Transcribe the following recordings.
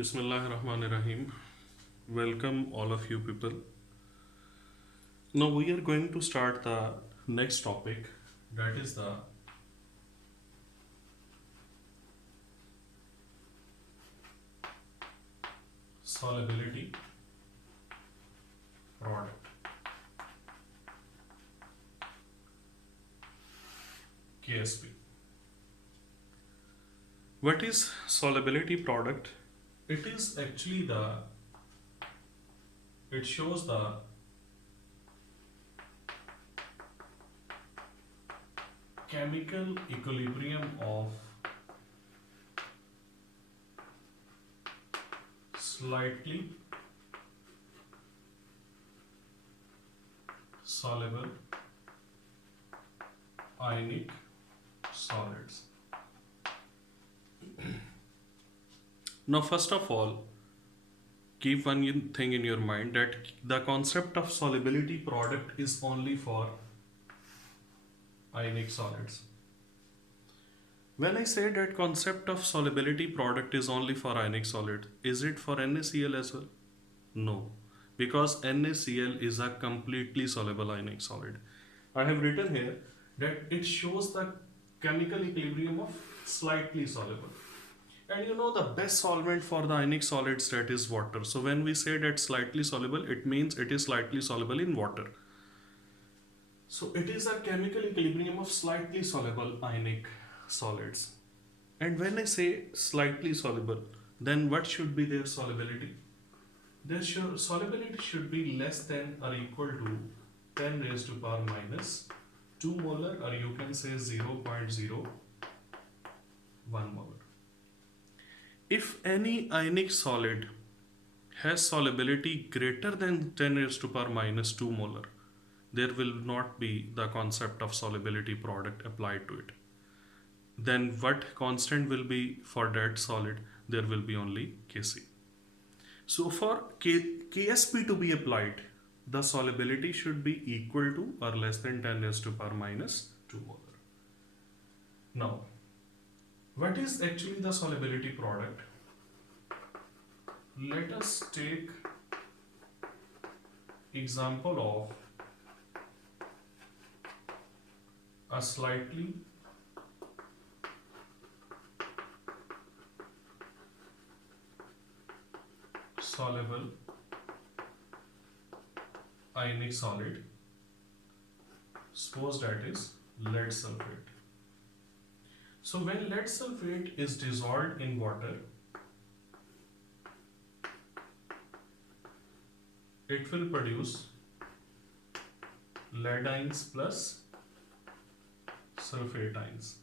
Bismillahirrahmanirrahim. Welcome all of you people. Now we are going to start the next topic, that is the solubility product, KSP. What is solubility product? It is actually it shows the chemical equilibrium of slightly soluble ionic solids. Now, first of all, keep one thing in your mind, that the concept of solubility product is only for ionic solids. When I say that concept of solubility product is only for ionic solid, is it for NaCl as well? No, because NaCl is a completely soluble ionic solid. I have written here that it shows the chemical equilibrium of slightly soluble. And you know the best solvent for the ionic solids, that is water. So when we say that slightly soluble, it means it is slightly soluble in water. So it is a chemical equilibrium of slightly soluble ionic solids. And when I say slightly soluble, then what should be their solubility? Their solubility should be less than or equal to 10 raised to power minus 2 molar, or you can say 0.01 molar. If any ionic solid has solubility greater than 10 raised to power minus 2 molar, there will not be the concept of solubility product applied to it. Then what constant will be for that solid? There will be only Kc. So for Ksp to be applied, the solubility should be equal to or less than 10 raised to power minus 2 molar. Now, what is actually the solubility product? Let us take example of a slightly soluble ionic solid. Suppose that is lead sulfate. So when lead sulfate is dissolved in water, it will produce lead ions plus sulfate ions.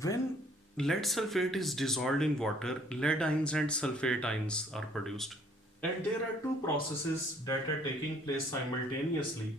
When lead sulfate is dissolved in water, lead ions and sulfate ions are produced. And there are two processes that are taking place simultaneously.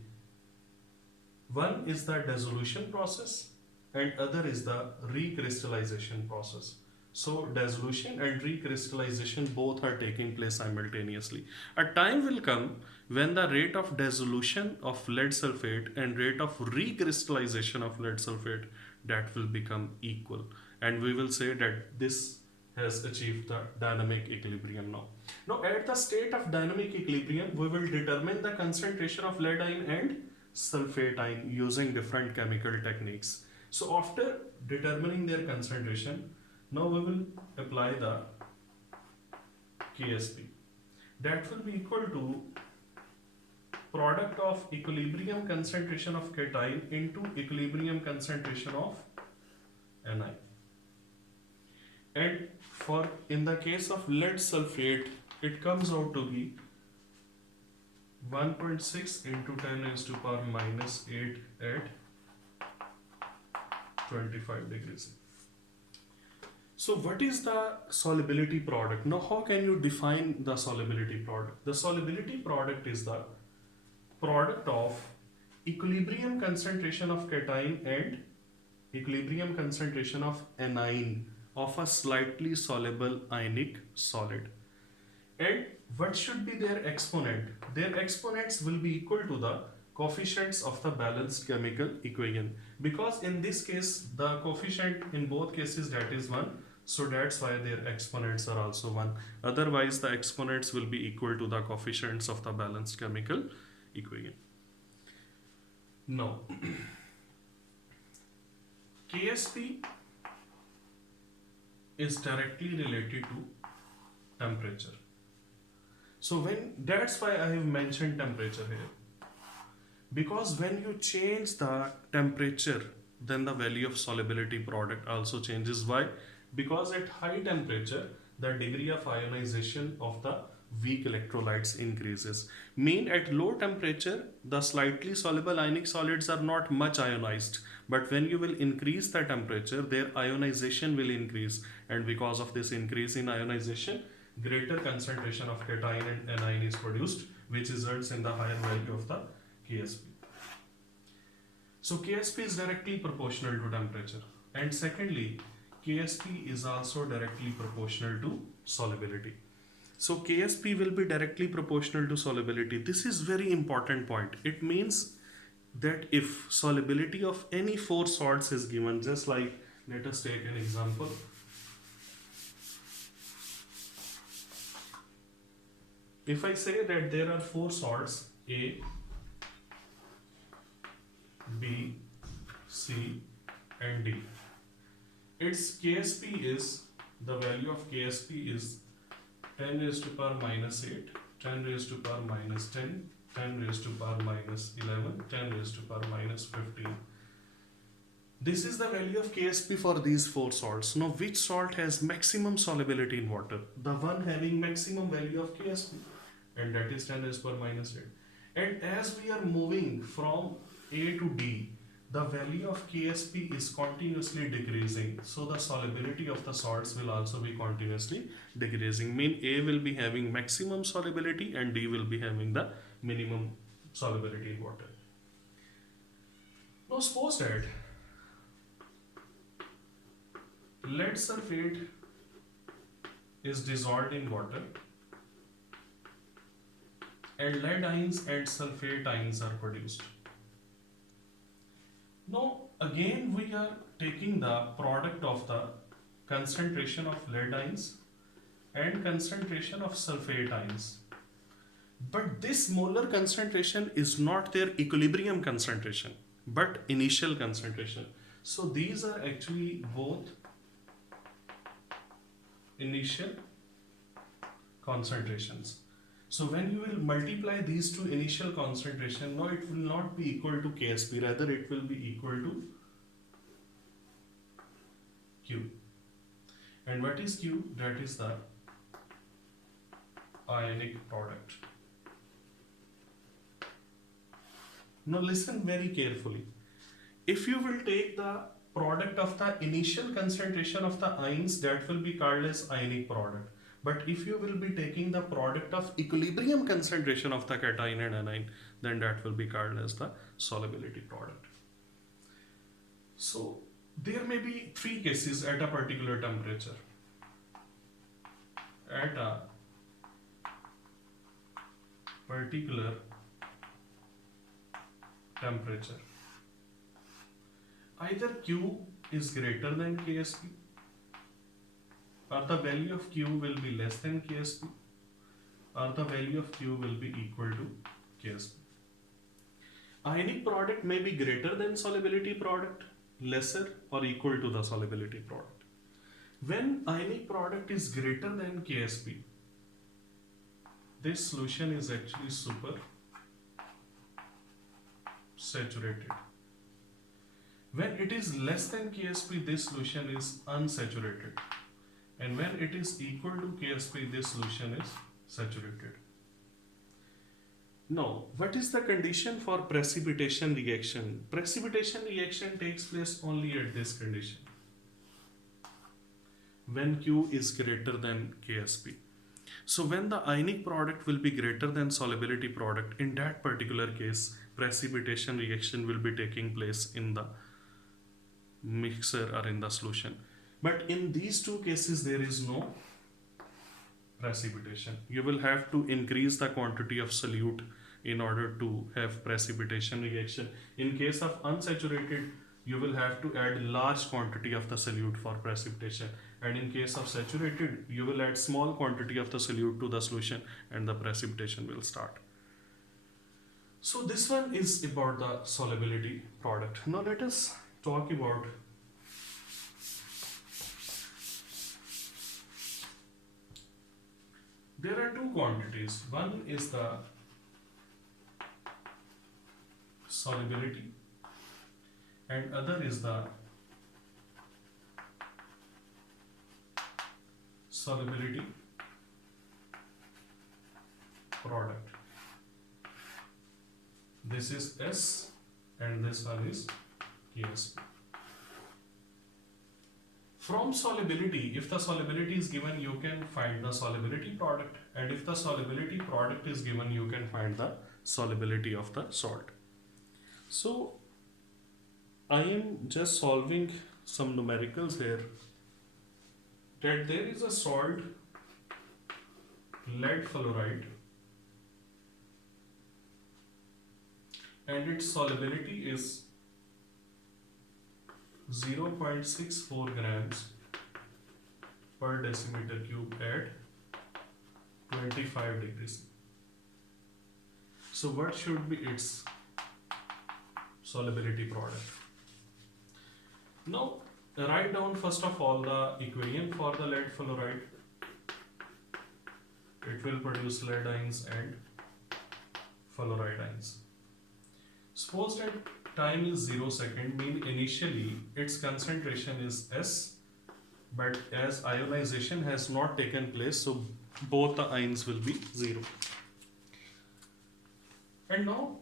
One is the dissolution process and other is the recrystallization process. So dissolution and recrystallization both are taking place simultaneously. A time will come when the rate of dissolution of lead sulfate and rate of recrystallization of lead sulfate, that will become equal, and we will say that this has achieved the dynamic equilibrium now. Now at the state of dynamic equilibrium, we will determine the concentration of lead ion and sulfate ion using different chemical techniques. So after determining their concentration, now we will apply the KSP. That will be equal to product of equilibrium concentration of cation into equilibrium concentration of Ni. And for in the case of lead sulfate, it comes out to be 1.6 into 10 raised to power minus 8 at 25 degrees. So what is the solubility product? Now how can you define the solubility product? The solubility product is the product of equilibrium concentration of cation and equilibrium concentration of anion of a slightly soluble ionic solid. And what should be their exponent? Their exponents will be equal to the coefficients of the balanced chemical equation, because in this case the coefficient in both cases that is 1, so that's why their exponents are also 1. Otherwise the exponents will be equal to the coefficients of the balanced chemical equation. Now KSP is directly related to temperature. So that's why I have mentioned temperature here. Because when you change the temperature, then the value of solubility product also changes. Why? Because at high temperature, the degree of ionization of the weak electrolytes increases. Mean at low temperature, the slightly soluble ionic solids are not much ionized. But when you will increase the temperature, their ionization will increase. And because of this increase in ionization, greater concentration of cation and anion is produced, which results in the higher value of the KSP. So KSP is directly proportional to temperature. And secondly, KSP is also directly proportional to solubility. So KSP will be directly proportional to solubility. This is very important point. It means that if solubility of any 4 salts is given, just like let us take an example. If I say that there are 4 salts A, B, C and D, its KSP is, the value of KSP is 10 raised to power minus 8, 10 raised to power minus 10, 10 raised to power minus 11, 10 raised to power minus 15. This is the value of KSP for these 4 salts. Now which salt has maximum solubility in water? The one having maximum value of KSP, and that is 10 raised to power minus 8. And as we are moving from A to D, the value of KSP is continuously decreasing. So the solubility of the salts will also be continuously decreasing. Mean A will be having maximum solubility and D will be having the minimum solubility in water. Now suppose that lead sulfate is dissolved in water and lead ions and sulfate ions are produced. Now again we are taking the product of the concentration of lead ions and concentration of sulfate ions. But this molar concentration is not their equilibrium concentration, but initial concentration. So these are actually both initial concentrations. So when you will multiply these two initial concentration, no, it will not be equal to KSP, rather it will be equal to Q. And what is Q? That is the ionic product. Now listen very carefully. If you will take the product of the initial concentration of the ions, that will be called as ionic product. But if you will be taking the product of equilibrium concentration of the cation and anion, then that will be called as the solubility product. So there may be 3 cases at a particular temperature. At a particular temperature, either Q is greater than KSP, or the value of Q will be less than KSP, or the value of Q will be equal to KSP. Ionic product may be greater than solubility product, lesser or equal to the solubility product. When ionic product is greater than KSP, this solution is actually super saturated. When it is less than KSP, this solution is unsaturated. And when it is equal to KSP, this solution is saturated. Now, what is the condition for precipitation reaction? Precipitation reaction takes place only at this condition, when Q is greater than KSP. So when the ionic product will be greater than solubility product, in that particular case, precipitation reaction will be taking place in the mixer or in the solution. But in these 2 cases, there is no precipitation. You will have to increase the quantity of solute in order to have precipitation reaction. In case of unsaturated, you will have to add large quantity of the solute for precipitation, and in case of saturated, you will add small quantity of the solute to the solution and the precipitation will start. So this one is about the solubility product. Now let us talk about there are two quantities. One is the solubility and other is the solubility product. This is S and this one is KSP. From solubility, if the solubility is given, you can find the solubility product, and if the solubility product is given, you can find the solubility of the salt. So I am just solving some numericals here, that there is a salt lead fluoride and its solubility is 0.64 grams per decimeter cube at 25 degrees. So what should be its solubility product? Now write down first of all the equation for the lead fluoride. It will produce lead ions and fluoride ions. Suppose that time is 0 second, mean initially its concentration is S, but as ionization has not taken place, so both the ions will be 0. And now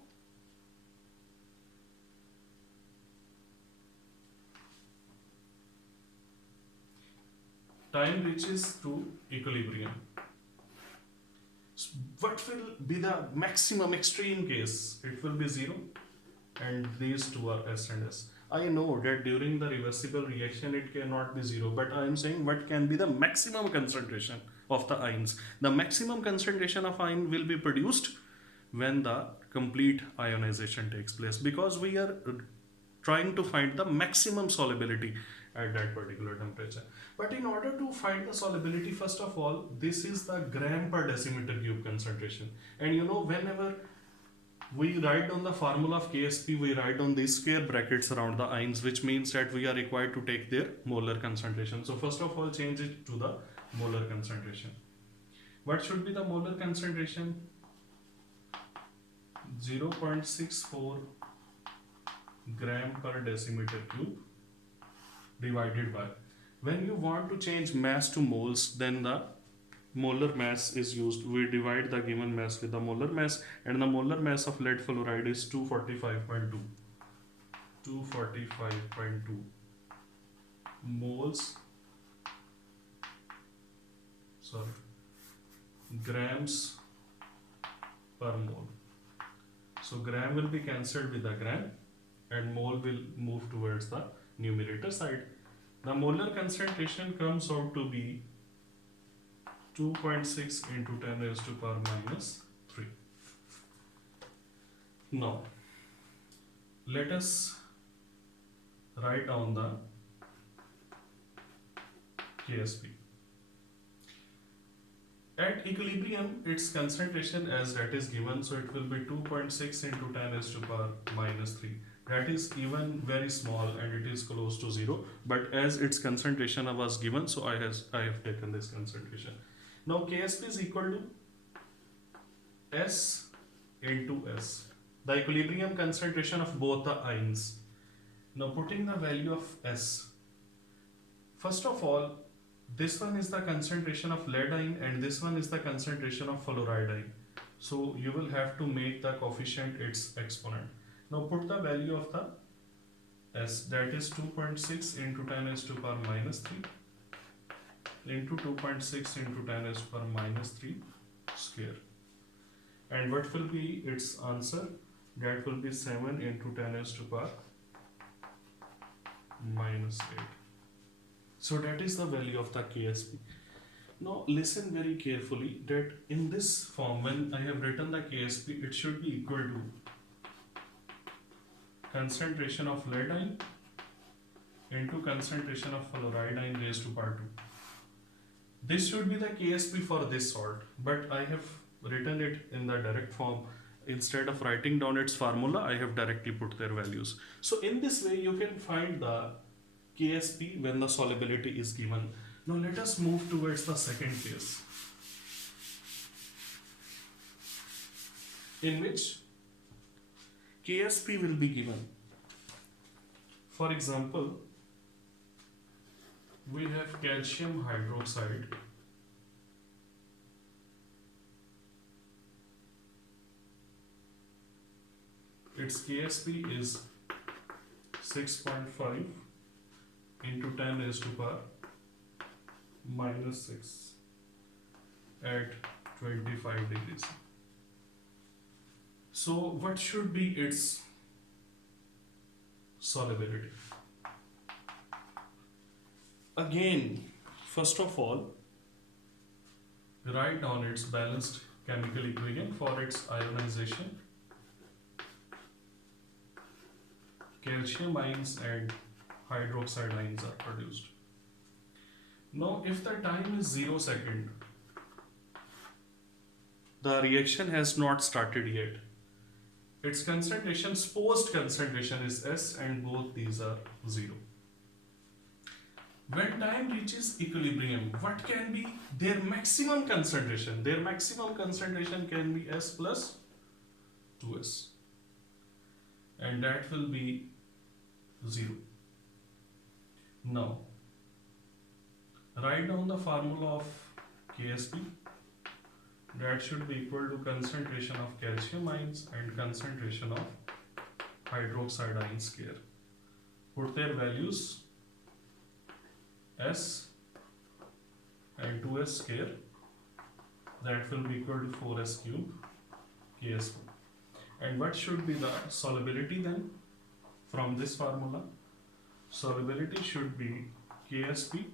time reaches to equilibrium. So what will be the maximum extreme case? It will be 0 and these two are S and S. I know that during the reversible reaction it cannot be 0, but I am saying what can be the maximum concentration of the ions. The maximum concentration of ion will be produced when the complete ionization takes place, because we are trying to find the maximum solubility at that particular temperature. But in order to find the solubility, first of all, this is the gram per decimeter cube concentration. And you know, whenever we write down the formula of KSP, we write down these square brackets around the ions, which means that we are required to take their molar concentration. So first of all, change it to the molar concentration. What should be the molar concentration? 0.64 gram per decimeter cube divided by, when you want to change mass to moles, then the molar mass is used. We divide the given mass with the molar mass, and the molar mass of lead fluoride is 245.2 moles, grams per mole. So gram will be cancelled with the gram and mole will move towards the numerator side. The molar concentration comes out to be 2.6 into 10 raised to power minus 3. Now, let us write down the KSP. At equilibrium, its concentration as that is given, so it will be 2.6 into 10 raised to power minus 3. That is even very small and it is close to 0, but as its concentration was given, so I have taken this concentration. Now KSP is equal to S into S, the equilibrium concentration of both the ions. Now putting the value of S, first of all, this one is the concentration of lead ion and this one is the concentration of fluoride ion. So you will have to make the coefficient its exponent. Now put the value of the S, that is 2.6 into 10 raised to power minus 3 into 2.6 into 10 raised to power minus 3 square. And what will be its answer? That will be 7 into 10 raised to power minus 8. So that is the value of the KSP. Now listen very carefully that in this form, when I have written the KSP, it should be equal to concentration of lead ion into concentration of fluoride ion raised to power 2. This should be the KSP for this salt, but I have written it in the direct form. Instead of writing down its formula, I have directly put their values. So in this way, you can find the KSP when the solubility is given. Now let us move towards the second case, in which KSP will be given. For example, we have calcium hydroxide its KSP is 6.5 into 10 raised to power minus 6 at 25 degrees. So what should be its solubility? Again, first of all, write down its balanced chemical equilibrium for its ionization. Calcium ions and hydroxide ions are produced. Now, if the time is 0 second, the reaction has not started yet. Its concentrations, post concentration is S, and both these are 0. When time reaches equilibrium, what can be their maximum concentration? Their maximum concentration can be S plus 2S, and that will be 0. Now, write down the formula of KSP. That should be equal to concentration of calcium ions and concentration of hydroxide ions square. Put their values S and 2S square. That will be equal to 4S cube KSP. And what should be the solubility then? From this formula, solubility should be KSP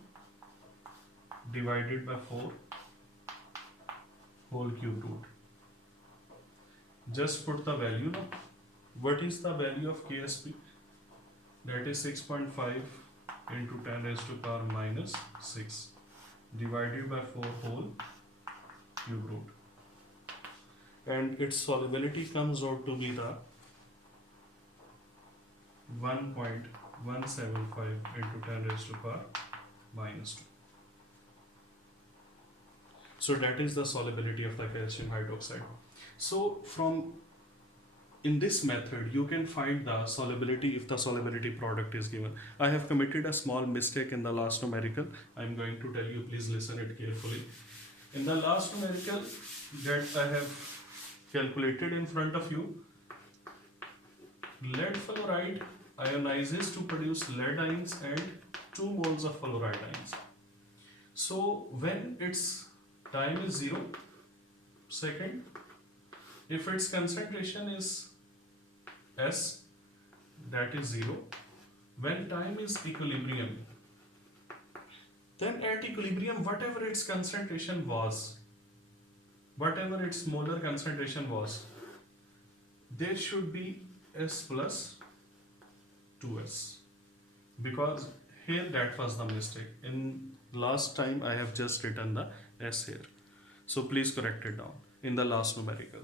divided by 4 whole cube root. Just put the value now. What is the value of KSP? That is 6.5 into 10 raised to power minus 6 divided by 4 whole cube root. And its solubility comes out to be the 1.175 into 10 raised to power minus 2. So that is the solubility of the calcium hydroxide. So from in this method, you can find the solubility if the solubility product is given. I have committed a small mistake in the last numerical. I am going to tell you, please listen it carefully. In the last numerical that I have calculated in front of you, lead fluoride ionizes to produce lead ions and 2 moles of fluoride ions. So when its time is 0 second, if its concentration is S, that is 0. When time is equilibrium, then at equilibrium, whatever its concentration was, whatever its molar concentration was, there should be S plus 2S, because here that was the mistake. In last time I have just written the S here, so please correct it down in the last numerical.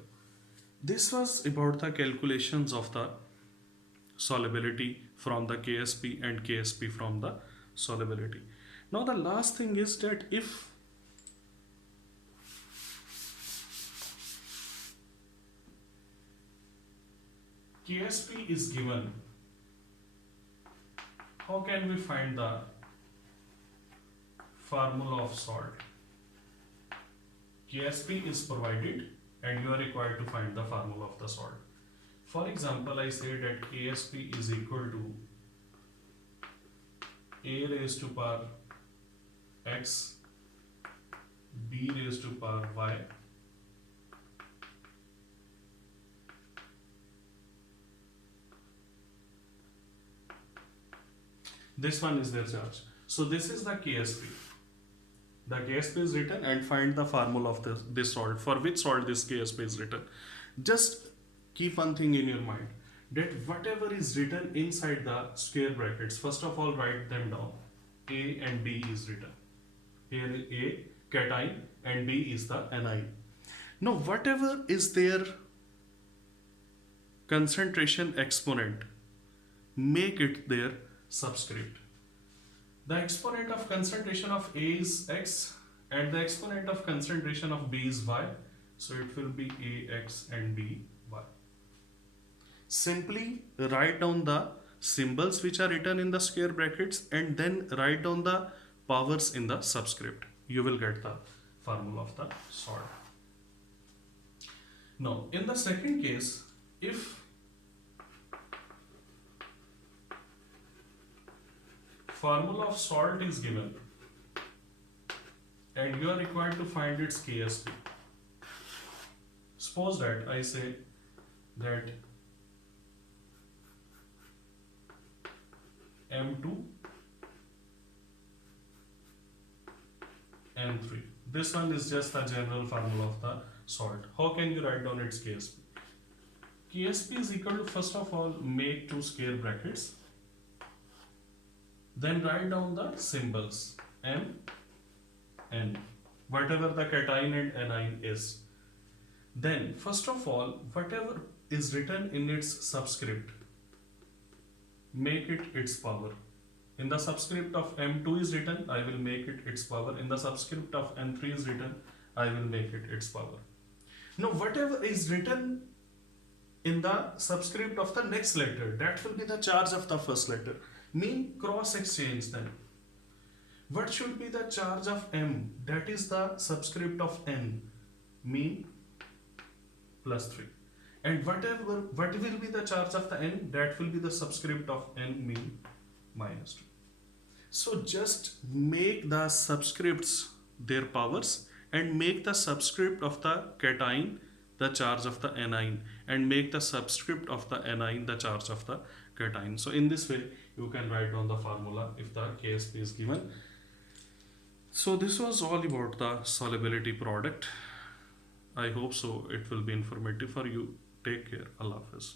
This was about the calculations of the solubility from the KSP and KSP from the solubility. Now the last thing is that if KSP is given, how can we find the formula of salt? KSP is provided and you are required to find the formula of the salt. For example, I say that KSP is equal to A raised to power X, B raised to power Y, this one is their charge. So this is the KSP. The KSP is written and find the formula of this salt, for which salt this KSP is written. Just keep one thing in your mind, that whatever is written inside the square brackets, first of all write them down. A and B is written. Here A cation and B is the anion. Now whatever is their concentration exponent, make it their subscript. The exponent of concentration of A is X and the exponent of concentration of B is Y. So it will be AX and BY. Simply write down the symbols which are written in the square brackets and then write down the powers in the subscript. You will get the formula of the salt. Now, in the second case, if formula of salt is given and you are required to find its KSP. Suppose that I say that M2 N3. This one is just the general formula of the salt. How can you write down its KSP? KSP is equal to, first of all, make two square brackets. Then write down the symbols M, N, whatever the cation and anion is. Then, first of all, whatever is written in its subscript, make it its power. In the subscript of M2 is written, I will make it its power. In the subscript of N3 is written, I will make it its power. Now, whatever is written in the subscript of the next letter, that will be the charge of the first letter. Mean cross exchange then. What should be the charge of M? That is the subscript of N. Mean +3. And what will be the charge of the N? That will be the subscript of N, mean -2. So just make the subscripts their powers and make the subscript of the cation the charge of the anion and make the subscript of the anion the charge of the cation. So in this way you can write down the formula if the KSP is given. So this was all about the solubility product. I hope so it will be informative for you. Take care. Allah Hafiz.